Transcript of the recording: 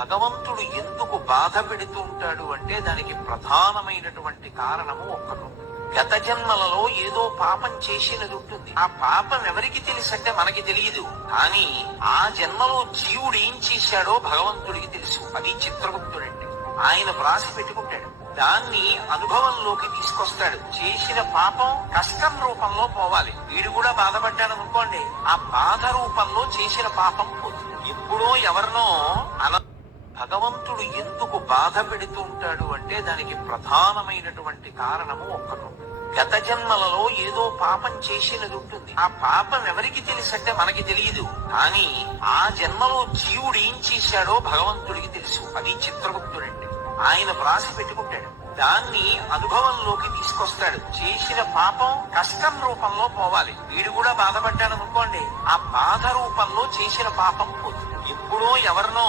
భగవంతుడు ఎందుకు బాధ పెడుతూ ఉంటాడు అంటే దానికి ప్రధానమైనటువంటి కారణము ఒక్కటి. గత జన్మలలో ఏదో పాపం చేసినది ఉంటుంది. ఆ పాపం ఎవరికి తెలుసంటే మనకి తెలియదు. కానీ ఆ జన్మలో జీవుడు ఏం చేశాడో భగవంతుడికి తెలుసు. అది చిత్రగుప్తుడంటే ఆయన వ్రాసి పెట్టుకుంటాడు. దాన్ని అనుభవంలోకి తీసుకొస్తాడు. చేసిన పాపం కష్టం రూపంలో పోవాలి. వీడు కూడా బాధపడ్డాడు అనుకోండి, ఆ బాధ రూపంలో చేసిన పాపం పోతుంది. ఎప్పుడో ఎవరినో భగవంతుడు ఎందుకు బాధ పెడుతూ ఉంటాడు అంటే దానికి ప్రధానమైనటువంటి కారణము ఒక్కటి. గత జన్మలలో ఏదో పాపం చేసినది ఉంటుంది. ఆ పాపం ఎవరికి తెలుసంటే మనకి తెలియదు. కానీ ఆ జన్మలో జీవుడు ఏం చేశాడో భగవంతుడికి తెలుసు. అది చిత్రగుప్తుడంటే ఆయన వ్రాసి పెట్టుకుంటాడు. దాన్ని అనుభవంలోకి తీసుకొస్తాడు. చేసిన పాపం కష్టం రూపంలో పోవాలి. వీడు కూడా బాధపడ్డాడు అనుకోండి, ఆ బాధ రూపంలో చేసిన పాపం పోతుంది. ఎప్పుడో ఎవరినో